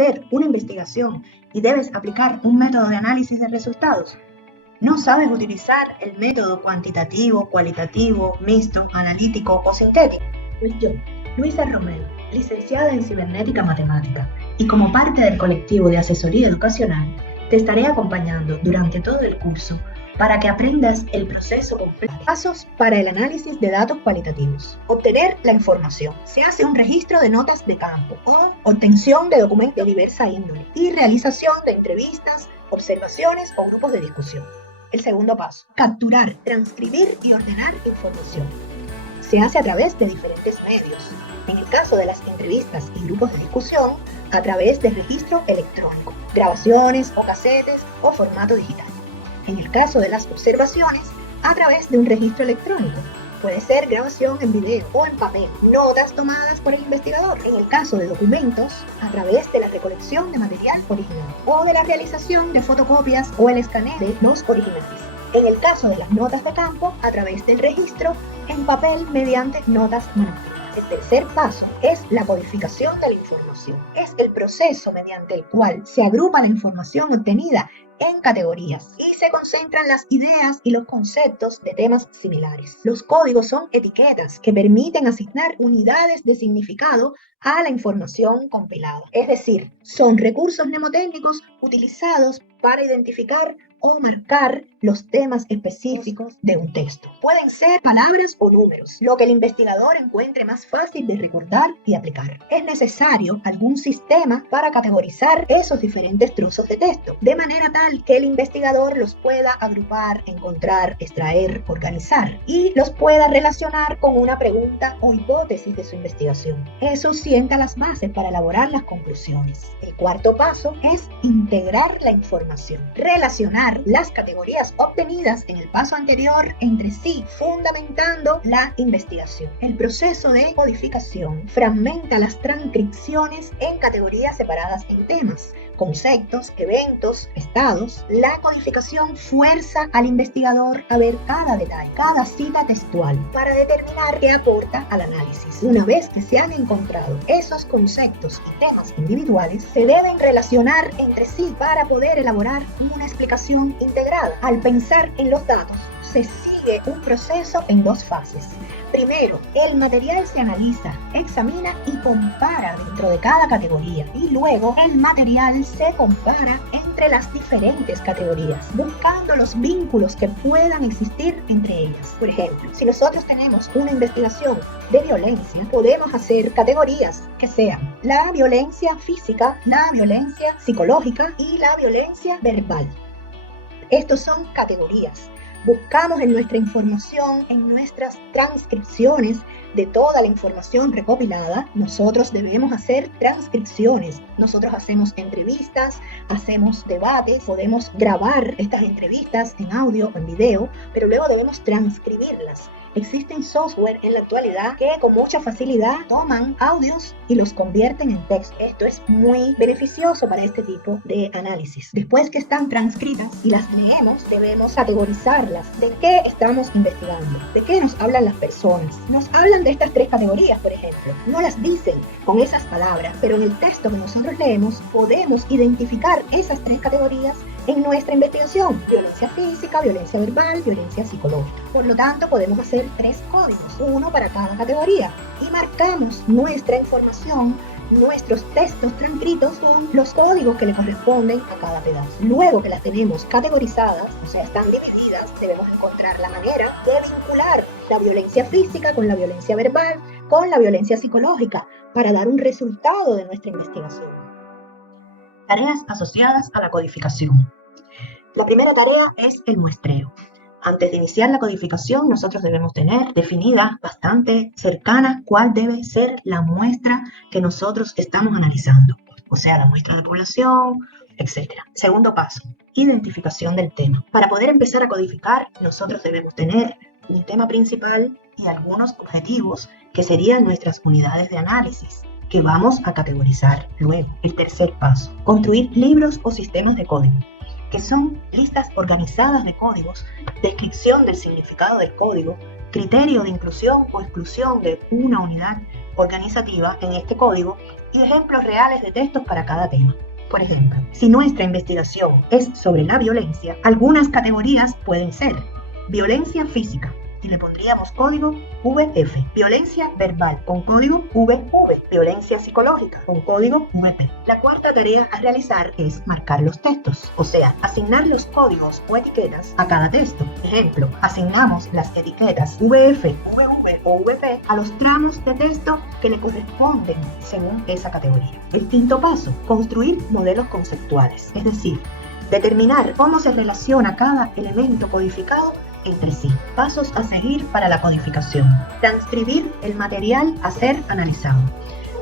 hacer una investigación y debes aplicar un método de análisis de resultados? ¿No sabes utilizar el método cuantitativo, cualitativo, mixto, analítico o sintético? Pues yo, Luisa Romero, licenciada en Cibernética Matemática, y como parte del colectivo de asesoría educacional, te estaré acompañando durante todo el curso para que aprendas el proceso completo. Pasos para el análisis de datos cualitativos. Obtener la información. Se hace un registro de notas de campo o obtención de documentos de diversa índole y realización de entrevistas, observaciones o grupos de discusión. El segundo paso. Capturar, transcribir y ordenar información. Se hace a través de diferentes medios. En el caso de las entrevistas y grupos de discusión, a través de registro electrónico, grabaciones o casetes o formato digital. En el caso de las observaciones, a través de un registro electrónico. Puede ser grabación en video o en papel, notas tomadas por el investigador. En el caso de documentos, a través de la recolección de material original o de la realización de fotocopias o el escaneo de los originales. En el caso de las notas de campo, a través del registro en papel mediante notas manuscritas. El tercer paso es la codificación de la información. Es el proceso mediante el cual se agrupa la información obtenida en categorías y se concentran las ideas y los conceptos de temas similares. Los códigos son etiquetas que permiten asignar unidades de significado a la información compilada. Es decir, son recursos mnemotécnicos utilizados para identificar o marcar los temas específicos de un texto. Pueden ser palabras o números, lo que el investigador encuentre más fácil de recordar y aplicar. Es necesario algún sistema para categorizar esos diferentes trozos de texto, de manera tal que el investigador los pueda agrupar, encontrar, extraer, organizar y los pueda relacionar con una pregunta o hipótesis de su investigación. Eso sienta las bases para elaborar las conclusiones. El cuarto paso es integrar la información, relacionar las categorías obtenidas en el paso anterior entre sí, fundamentando la investigación. El proceso de codificación fragmenta las transcripciones en categorías separadas en temas, conceptos, eventos, estados. La codificación fuerza al investigador a ver cada detalle, cada cita textual, para determinar qué aporta al análisis. Una vez que se han encontrado esos conceptos y temas individuales, se deben relacionar entre sí para poder elaborar una explicación integrada. Al pensar en los datos, se sigue un proceso en dos fases. Primero, el material se analiza, examina y compara dentro de cada categoría. Y luego, el material se compara entre las diferentes categorías, buscando los vínculos que puedan existir entre ellas. Por ejemplo, si nosotros tenemos una investigación de violencia, podemos hacer categorías que sean la violencia física, la violencia psicológica y la violencia verbal. Estos son categorías. Buscamos en nuestra información, en nuestras transcripciones de toda la información recopilada. Nosotros debemos hacer transcripciones. Nosotros hacemos entrevistas, hacemos debates, podemos grabar estas entrevistas en audio o en video, pero luego debemos transcribirlas. Existen software en la actualidad que con mucha facilidad toman audios y los convierten en texto. Esto es muy beneficioso para este tipo de análisis. Después que están transcritas y las leemos, debemos categorizarlas. ¿De qué estamos investigando? ¿De qué nos hablan las personas? Nos hablan de estas tres categorías, por ejemplo. No las dicen con esas palabras, pero en el texto que nosotros leemos podemos identificar esas tres categorías en nuestra investigación: violencia física, violencia verbal, violencia psicológica. Por lo tanto, podemos hacer tres códigos, uno para cada categoría, y marcamos nuestra información, nuestros textos transcritos con los códigos que le corresponden a cada pedazo. Luego que las tenemos categorizadas, o sea, están divididas, debemos encontrar la manera de vincular la violencia física con la violencia verbal, con la violencia psicológica, para dar un resultado de nuestra investigación. Tareas asociadas a la codificación. La primera tarea es el muestreo. Antes de iniciar la codificación, nosotros debemos tener definida, bastante cercana, cuál debe ser la muestra que nosotros estamos analizando. O sea, la muestra de población, etc. Segundo paso, identificación del tema. Para poder empezar a codificar, nosotros debemos tener un tema principal y algunos objetivos que serían nuestras unidades de análisis, que vamos a categorizar luego. El tercer paso, construir libros o sistemas de código, que son listas organizadas de códigos, descripción del significado del código, criterio de inclusión o exclusión de una unidad organizativa en este código y ejemplos reales de textos para cada tema. Por ejemplo, si nuestra investigación es sobre la violencia, algunas categorías pueden ser violencia física, y le pondríamos código VF, violencia verbal con código VV, violencia psicológica con código VP. La cuarta tarea a realizar es marcar los textos, o sea, asignar los códigos o etiquetas a cada texto. Ejemplo, asignamos las etiquetas VF, VV o VP a los tramos de texto que le corresponden según esa categoría. El quinto paso, construir modelos conceptuales, es decir, determinar cómo se relaciona cada elemento codificado entre sí. Pasos a seguir para la codificación. Transcribir el material a ser analizado.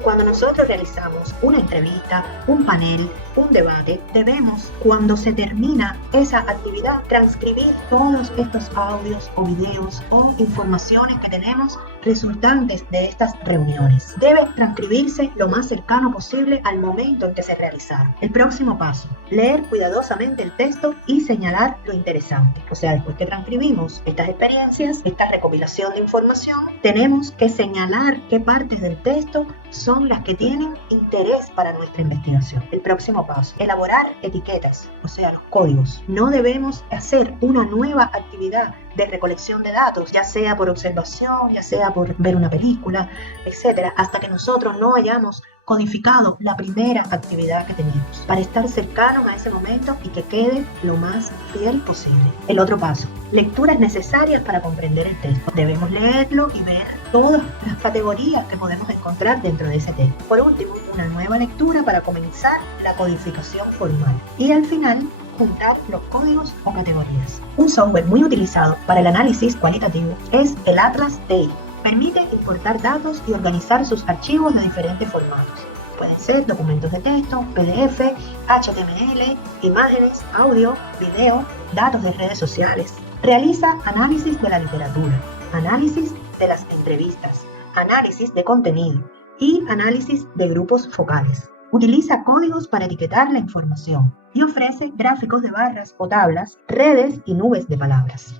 Cuando nosotros realizamos una entrevista, un panel, un debate, debemos, cuando se termina esa actividad, transcribir todos estos audios o videos o informaciones que tenemos resultantes de estas reuniones. Debe transcribirse lo más cercano posible al momento en que se realizaron. El próximo paso, leer cuidadosamente el texto y señalar lo interesante. O sea, después que transcribimos estas experiencias, esta recopilación de información, tenemos que señalar qué partes del texto son las que tienen interés para nuestra investigación. El próximo paso, elaborar etiquetas, o sea, los códigos. No debemos hacer una nueva actividad de recolección de datos, ya sea por observación, ya sea por ver una película, etcétera, hasta que nosotros no hayamos codificado la primera actividad que teníamos, para estar cercanos a ese momento y que quede lo más fiel posible. El otro paso, lecturas necesarias para comprender el texto. Debemos leerlo y ver todas las categorías que podemos encontrar dentro de ese texto. Por último, una nueva lectura para comenzar la codificación formal. Y al final, juntar los códigos o categorías. Un software muy utilizado para el análisis cualitativo es el Atlas TI. Permite importar datos y organizar sus archivos de diferentes formatos. Pueden ser documentos de texto, PDF, HTML, imágenes, audio, video, datos de redes sociales. Realiza análisis de la literatura, análisis de las entrevistas, análisis de contenido y análisis de grupos focales. Utiliza códigos para etiquetar la información y ofrece gráficos de barras o tablas, redes y nubes de palabras.